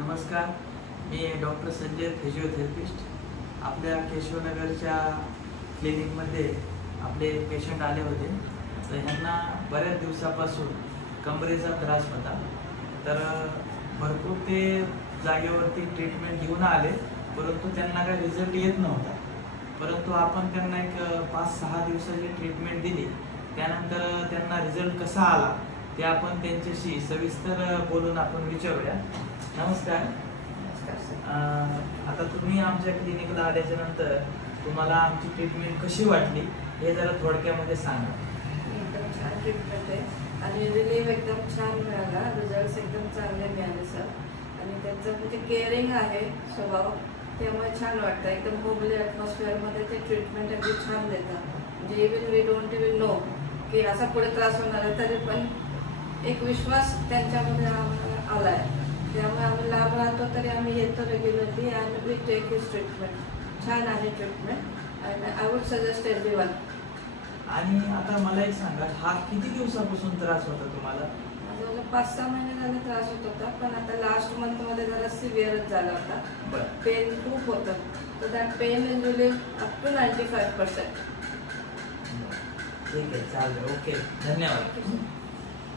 नमस्कार, मी doctor Sanjay, physiotherapist. आपल्या केशवनगरच्या क्लिनिकमध्ये आपले पेशंट आले होते. तर ह्यांना बऱ्याच दिवसापासून कमरेचा त्रास होता. तर भरपूर ते जागेवरती ट्रीटमेंट घेऊन आले, परंतु त्यांना काही रिझल्ट येत नव्हता. परंतु आपण त्यांना एक 5-6 दिवसाची ट्रीटमेंट दिली. त्यानंतर त्यांना रिझल्ट कसा आला ते आपण त्यांच्याशी सविस्तर बोलून आपण विचारूया. नमस्कार. आता तुम्ही आमच्या क्लिनिकला आल्याच्या नंतर तुम्हाला आमची ट्रीटमेंट कशी वाटली हे जरा थोडक्यामध्ये सांगा. एकदम छान ट्रीटमेंट आहे आणि रिलीफ एकदम छान मिळाला. रिझल्ट एकदम चांगले मिळाले सर. आणि त्यांचं म्हणजे केअरिंग आहे स्वभाव, त्यामुळे छान वाटतं. एकदम होमली ॲटमॉस्फिअरमध्ये ते ट्रीटमेंट अगदी छान देतात. म्हणजे even we don't even know की असा पुढे त्रास होणार आहे, तरी पण एक विश्वास त्यांच्यामध्ये आला आहे. त्यामुळे आम्ही लांब राहतो तरी आम्ही येतो रेग्युलरली आणि वी टेक हिज ट्रीटमेंट. छान आहे ट्रीटमेंट आणि आय वुड सजेस्ट एव्हरीवन. आणि आता मला एक सांगा, हा किती दिवसापासून त्रास होता तुम्हाला? माझा 5-6 महिने झाले त्रास होत होता, पण आता लास्ट मंथमध्ये जरा सिव्हिअरच झाला होता. पेन खूप होतं, तर that pain is relief up to 95%. ठीक आहे, चालेल. ओके, धन्यवाद.